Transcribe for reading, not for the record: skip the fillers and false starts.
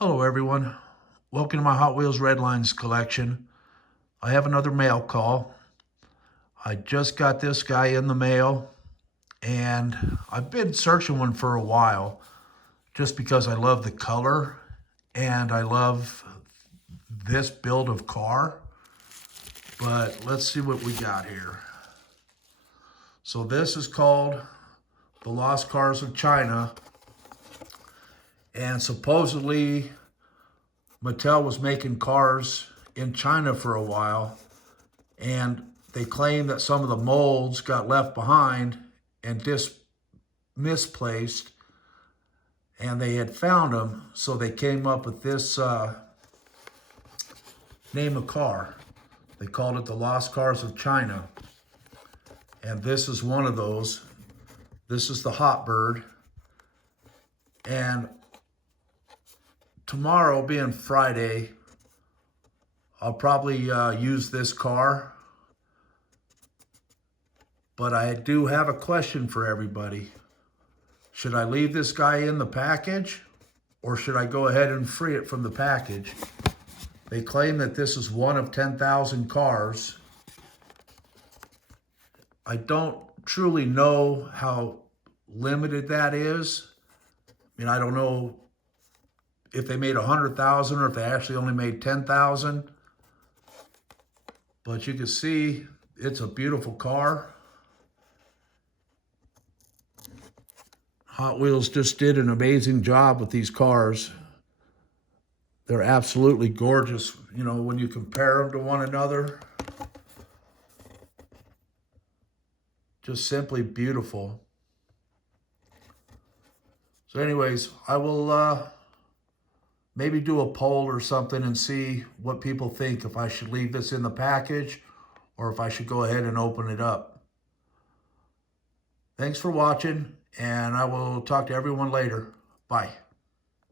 Hello everyone, welcome to my Hot Wheels Redlines collection. I have another mail call. I just got this guy in the mail and I've been searching one for a while just because I love the color and I love this build of car. But let's see what we got here. So this is called The Lost Cars of China, and supposedly Mattel was making cars in China for a while, and they claim that some of the molds got left behind and misplaced, and they had found them, so they came up with this name of car. They called it the Lost Cars of China, and this is one of those. This is the Hot Bird, and tomorrow being Friday, I'll probably use this car, but I do have a question for everybody. Should I leave this guy in the package, or should I go ahead and free it from the package? They claim that this is one of 10,000 cars. I don't truly know how limited that is. I mean, I don't know if they made 100,000 or if they actually only made 10,000. But you can see it's a beautiful car. Hot Wheels just did an amazing job with these cars. They're absolutely gorgeous, you know, when you compare them to one another. Just simply beautiful. So anyways, I will maybe do a poll or something and see what people think, if I should leave this in the package or if I should go ahead and open it up. Thanks for watching, and I will talk to everyone later. Bye.